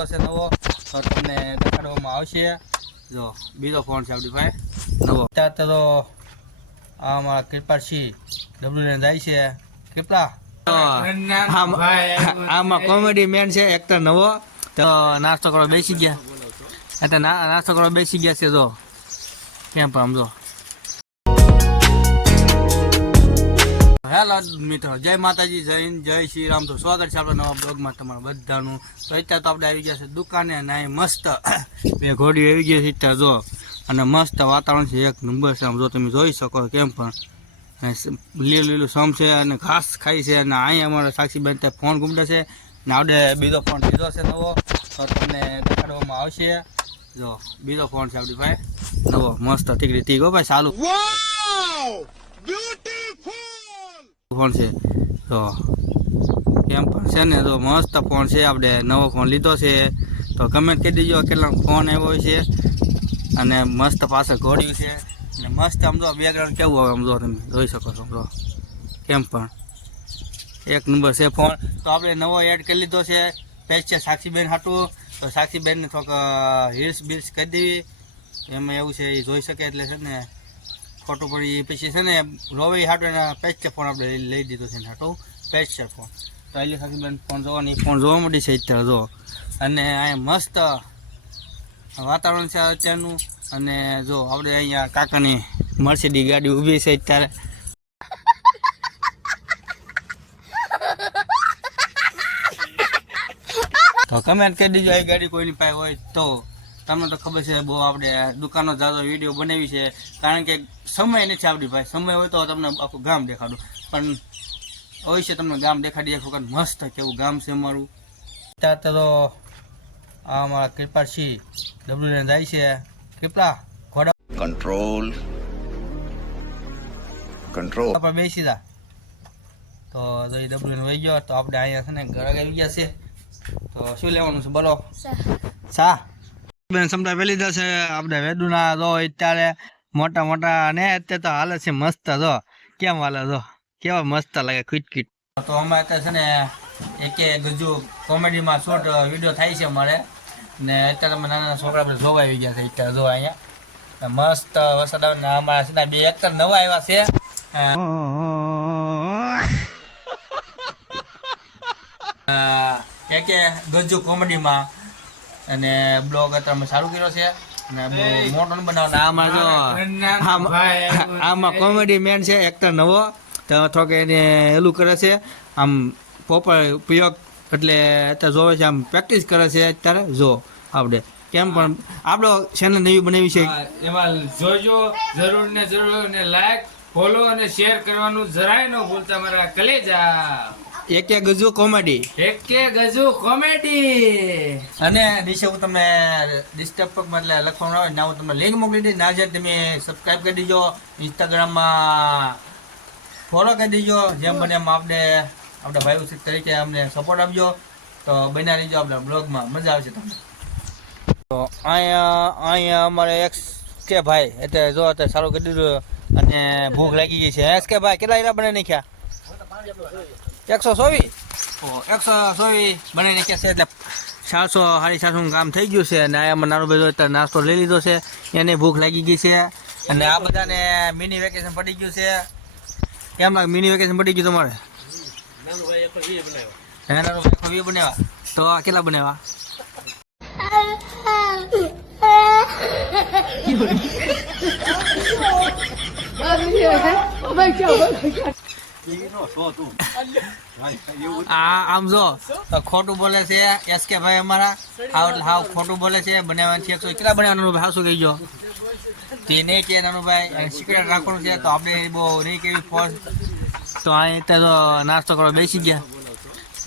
લીધો છે નવો, તો તમને દેખાડવામાં આવશે. જો બીજો ફોન છે આપણી પાસે નવો. અત્યારે તો આ અમારા કૃપાલસિંહ ડબલ્યુ લઈને જાય છે. કેટલા આમાં કોમેડી મેન છે એક્ટર નવો. તો નાસ્તો કરવા બેસી ગયા, એટલે નાસ્તો કરવા બેસી ગયા છે. જો કેમ પણ સમજો. હેલો મિત્રો, જય માતાજી, જય હિન્દ, જય શ્રી રામ. તો સ્વાગત છે આપણા નવા બ્લોગમાં તમારા બધાનું. તો અત્યારે તો આપણે આવી ગયા છે દુકાને, અને અહીં મસ્ત બે ઘોડી આવી ગઈ છે અત્યારે જો. અને મસ્ત વાતાવરણ છે, એક નંબર છે. આમ જો તમે જોઈ શકો કેમ પણ લીલું લીલું સમ છે અને ઘાસ ખાઈ છે. અને અહીં અમારા સાક્ષીબેન ત્યાં ફોન ઘૂમડે છે ને આપણે બીજો ફોન લીધો છે નવો, તો તમને દેખાડવામાં આવશે. જો બીજો ફોન છે આપણી પાસે નવો, મસ્ત ટીકડી ટીક હો ભાઈ, ચાલુ ફોન છે. તો કેમ પણ છે ને, તો મસ્ત ફોન છે. આપણે નવો ફોન લીધો છે, તો કમેન્ટ કરી દેજો કેટલા ફોન આવ્યો છે. અને મસ્ત પાછળ ઘોડ્યું છે, અને મસ્ત આમ જો બેકગ્રાઉન્ડ કેવું આવે આમ જો તમે જોઈ શકો છો. જો કેમ પણ એક નંબર છે ફોન. તો આપણે નવો એડ કરી લીધો છે, પેજ છે સાક્ષીબેન હાટું. તો સાક્ષીબેનને થોડોક હિલ્સ બિલ્સ કરી દેવી, એમાં એવું છે એ જોઈ શકે. એટલે છે ને ફોટો પડી પછી છે ને રોવી હાટું એના પેજ છે ફોન આપણે લઈ દીધો છે હાટું પેજ છે ફોન. તો એટલે સાક્ષીબેન ફોન જોવાની, ફોન જોવા મળી છે અત્યારે જો. અને અહીંયા મસ્ત વાતાવરણ છે અત્યારનું. અને જો આપણે અહીંયા કાકાની મર્સિડીઝ ગાડી ઊભી છે અત્યારે. તો કમેન્ટ કરી દીજો એ ગાડી કોઈની પાસે હોય તો. તમને તો ખબર છે બહુ આપણે દુકાનનો જાજો વિડીયો બનાવી છે, કારણ કે સમય નથી આપણી પાસે. સમય હોય તો તમને આખું ગામ દેખાડું, પણ હોય છે તમને ગામ દેખાડી એક વખત. મસ્ત કેવું ગામ છે અમારું. અત્યારે તો આ અમારા કૃપાલસિંહ ડબલ્યુ લઈને જાય છે. કેટલા ઘોડા કંટ્રોલ આપણે બેસી જા. તો એ ડબલ્યુ વહી ગયો. તો આપણે અહીંયા છે ને ઘરે આવી ગયા છે. તો શું લેવાનું છે બોલો? સા બેન સમટા પેલી દશે આપણે વેદુના જો અત્યારે મોટા મોટા અને અત્યારે તો હાલે છે મસ્ત. જો કેમ હાલે, જો કેવા મસ્ત લાગે ખીટખીટ. તો અમે અત્યારે છે ને એકે ગજુ કોમેડીમાં શોર્ટ વિડીયો થાય છે અમારે. ને અત્યારે અમે નાના છોકરા આપણે જોવા આવી ગયા છે અત્યારે. જો અહીંયા મસ્ત વરસાદ આવે ને અમારા છે ને બે એક્ટર નવા આવ્યા છે. એકે ગજુ કોમેડીમાં અને બ્લોગ અત્યારે અમે ચાલુ કર્યો છે. અને બહુ મોટો ન બનાવવાનો. આમાં જો આમાં કોમેડી મેન છે એક્ટર નવો. તો થોડોક એને એલું કરે છે આમ પોપર ઉપયોગ, એટલે અત્યારે જોવે છે આમ પ્રેક્ટિસ કરે છે અત્યારે. જો આપણે કેમ પણ આપણો ચેનલ નવી બનાવી છે, એમાં જોજો જરૂર ને લાઈક ફોલો અને શેર કરવાનું જરાય ન ભૂલતા મારા કલેજા. એકે ગજુ કોમેડી, એકે ગજુ કોમેડી. અને દિશે હું તમને ડિસ્ટર્બ એટલે લખવાનું આવે ને હું તમને લિંક મોકલી દઈશ. ના છે તમે સબસ્ક્રાઈબ કરી દીજો, ઇન્સ્ટાગ્રામમાં ફોલો કરી દીજો. જેમ બને એમ આપણે ભાઈઓ તરીકે અમને સપોર્ટ આપજો. તો બન્યા રહીજો આપણા બ્લોગમાં, મજા આવશે તમને. તો અહીંયા અમારે કે ભાઈ એટલે જો અત્યારે સારું કરી દીધું. અને ભૂખ લાગી ગઈ છે. કે ભાઈ કેટલા હીરા બનાવી નાખ્યા? 124 બનાવી નાખ્યા છે. એટલે 400-750 કામ થઈ ગયું છે. અને આમાં નાનો ભાઈ અત્યારે નાસ્તો લઈ લીધો છે, એને ભૂખ લાગી ગઈ છે. અને આ બધાને મિની વેકેશન પડી ગયું છે. કેમ લાગે મિની વેકેશન પડી ગયું તમારે? નાનો ભાઈ બનાવ્યા. તો આ કેટલા બનાવ્યા? આમ જો ખોટું બોલે છે એસકે ભાઈ અમારા. હાવ ખોટું બોલે છે. બનાવવાનું છે કેટલા બનાવવાનું ભાઈ? શું કહી ગયો તે નહીં કે નાનું ભાઈ સિક્રેટ રાખવાનું છે. તો આપણે બહુ નહીં કેવી ફોન. તો અહીં તો નાસ્તો કરવા બેસી ગયા.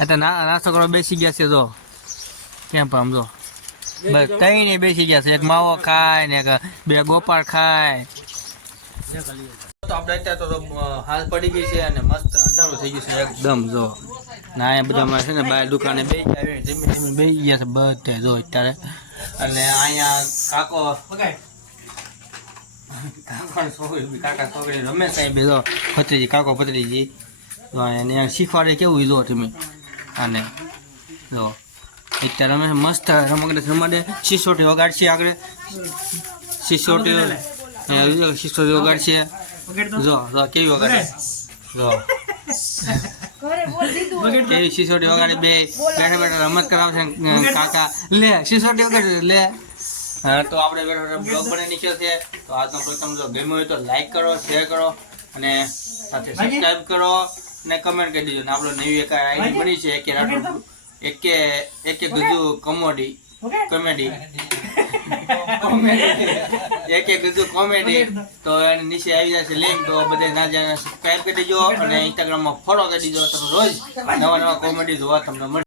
એટલે નાસ્તો કરવા બેસી ગયા છે. જો કેમ પણ સમજો બસ કઈ નહીં બેસી ગયા છે. એક માવો ખાય ને બે ગોપાળ ખાય. તો આપણે અત્યારે તો હાલ પડી ગઈ છે અને મસ્ત અંધારું થઈ ગયું છે એકદમ. જો ના અહીંયા બધા છે ને બહાર દુકાને બેસી ગયા, ધીમે ધીમે બેસી ગયા છે બધે જો અત્યારે. અને અહીંયા કાકા છોકરી રમે સાહેબ જો ભત્રીજી, કાકો ભત્રીજી. તો અહીંયા શીખવાડે કેવું જો તમે આને જો અત્યારે રમે છે મસ્ત રમકડે રમાડે સિસોટી વગાડશે આગળ સિસોટી સિસોટી વગાડશે જો કેવી વગાડે જો કેવી સિસોટી વગાડે બે બેઠા બેઠા રમત કરાવશે કાકા લે સિસોટી વગાડે લે હા તો આપણે બેઠા બ્લોગ બની નીકળ્યો છે તો આજનો બ્લોગ તમને જો ગમ્યો હોય તો લાઈક કરો શેર કરો અને સાથે સબસ્ક્રાઇબ કરો ને કમેન્ટ કરી દેજો ને આપણો નવી એક આઈડી બની છે એકે રાઠોડ એકે ગજુ કોમેડી ગજુ કોમેડી તો એની નીચે આવી જશે લિંક તો બધે ના જાણે સબસ્ક્રાઇબ કરી દેજો અને ઇન્સ્ટાગ્રામમાં ફોલો કરી દેજો તમે રોજ નવા કોમેડી જોવા તમને મળે